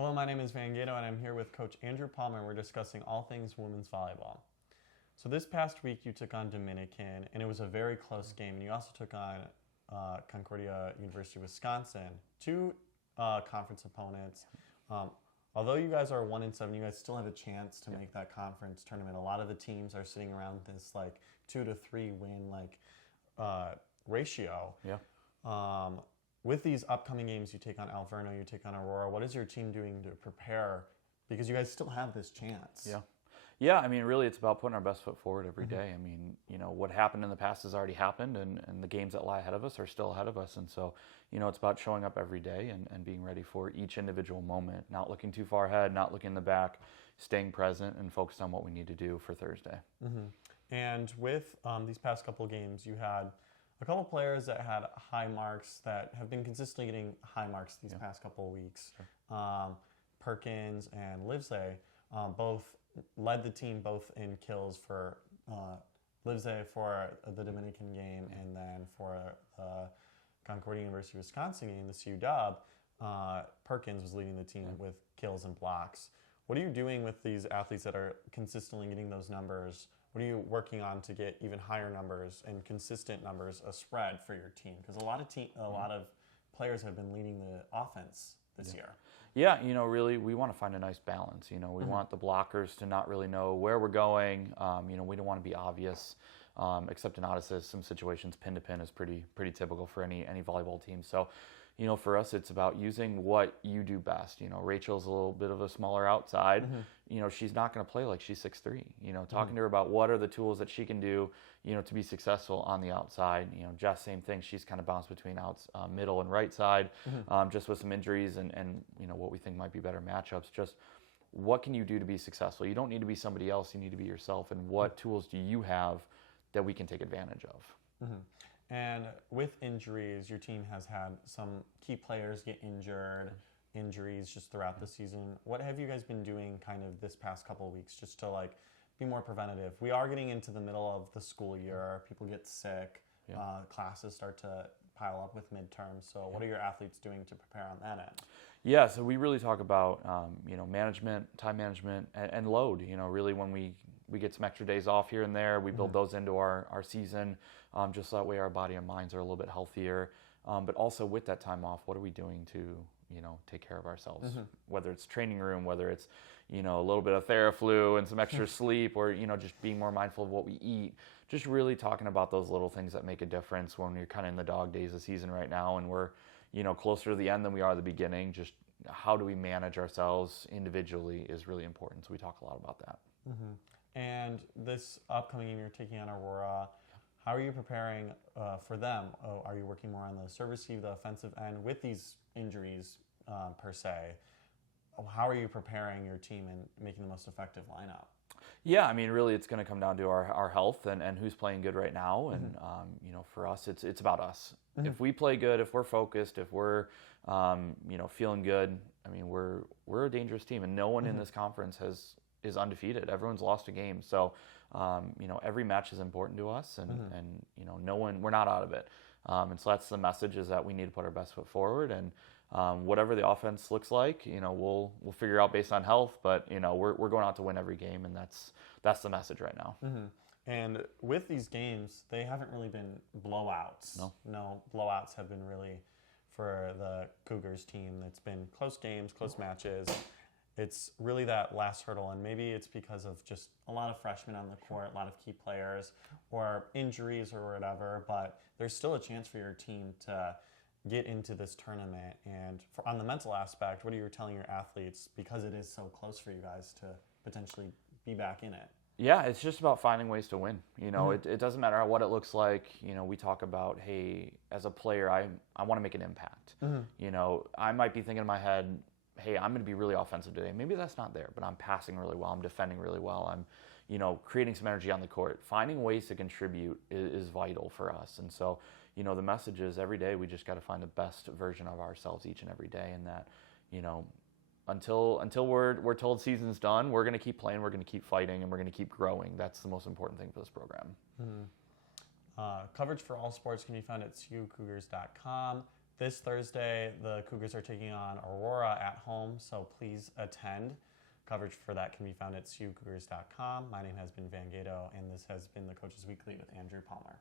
Hello, my name is Gaetto, and I'm here with Coach Andrew Palmer, and we're discussing all things women's volleyball. So this past week, you took on Dominican, and it was a very close game. And you also took on Concordia University, Wisconsin, two conference opponents. Although you guys are 1-7, you guys still have a chance to make that conference tournament. A lot of the teams are sitting around this 2 to 3 win ratio. Yeah. With these upcoming games, you take on Alverno, you take on Aurora. What is your team doing to prepare? Because you guys still have this chance. Yeah, I mean, really, it's about putting our best foot forward every day. I mean, what happened in the past has already happened, and the games that lie ahead of us are still ahead of us. And so, it's about showing up every day and being ready for each individual moment, not looking too far ahead, not looking in the back, staying present and focused on what we need to do for Thursday. And with these past couple of games, you had a couple players that had high marks that have been consistently getting high marks these past couple of weeks. Sure. Perkins and Livesey both led the team both in kills for Livesey for the Dominican game, and then for the Concordia University Wisconsin game, the CU Perkins was leading the team with kills and blocks. What are you doing with these athletes that are consistently getting those numbers? What are you working on to get even higher numbers and consistent numbers, a spread for your team? Because a lot of players have been leading the offense this year. Yeah, really, we want to find a nice balance. We want the blockers to not really know where we're going. We don't want to be obvious, except in Odyssey, some situations pin to pin is pretty typical for any volleyball team. So, for us, it's about using what you do best. Rachel's a little bit of a smaller outside. She's not going to play like she's 6'3". Talking to her about what are the tools that she can do, to be successful on the outside. Jess, same thing. She's kind of bounced between middle and right side, just with some injuries and what we think might be better matchups. Just what can you do to be successful? You don't need to be somebody else. You need to be yourself. And what tools do you have that we can take advantage of? And with injuries, your team has had some key players get injuries just throughout the season. What have you guys been doing kind of this past couple of weeks just to be more preventative? We are getting into the middle of the school year. People get sick. Classes start to pile up with midterms. So what are your athletes doing to prepare on that end? Yeah, so we really talk about, management, time management, and load. Really when we get some extra days off here and there, we build those into our season, just so that way our body and minds are a little bit healthier. But also with that time off, what are we doing to, take care of ourselves? Whether it's training room, whether it's, a little bit of Theraflu and some extra sleep, or, just being more mindful of what we eat. Just really talking about those little things that make a difference when you're kind of in the dog days of season right now, and we're, closer to the end than we are the beginning. Just how do we manage ourselves individually is really important. So we talk a lot about that. And this upcoming game, you're taking on Aurora. How are you preparing for them? Are you working more on the serve receive, the offensive end with these injuries per se? How are you preparing your team and making the most effective lineup? Yeah, I mean, really, it's going to come down to our health and who's playing good right now. And, for us, it's about us. If we play good, if we're focused, if we're, feeling good, I mean, we're a dangerous team. And no one in this conference is undefeated. Everyone's lost a game. So, every match is important to us. And we're not out of it. And so that's the message, is that we need to put our best foot forward. And whatever the offense looks like, we'll figure out based on health. But we're going out to win every game, and that's the message right now. And with these games, they haven't really been blowouts. No blowouts have been really for the Cougars team. It's been close games, close matches. It's really that last hurdle, and maybe it's because of just a lot of freshmen on the court, a lot of key players, or injuries or whatever. But there's still a chance for your team to get into this tournament. And on the mental aspect, what are you telling your athletes, because it is so close for you guys to potentially be back in it? Yeah, it's just about finding ways to win. It doesn't matter what it looks like. We talk about, hey, as a player, I want to make an impact. I might be thinking in my head, hey, I'm going to be really offensive today. Maybe that's not there, but I'm passing really well. I'm defending really well. I'm, creating some energy on the court. Finding ways to contribute is vital for us. And so, the message is every day we just got to find the best version of ourselves each and every day. And that, until we're told season's done, we're going to keep playing, we're going to keep fighting, and we're going to keep growing. That's the most important thing for this program. Coverage for all sports can be found at CUCougars.com. This Thursday, the Cougars are taking on Aurora at home, so please attend. Coverage for that can be found at CUCougars.com. My name has been Gaetto, and this has been the Coaches Weekly with Andrew Palmer.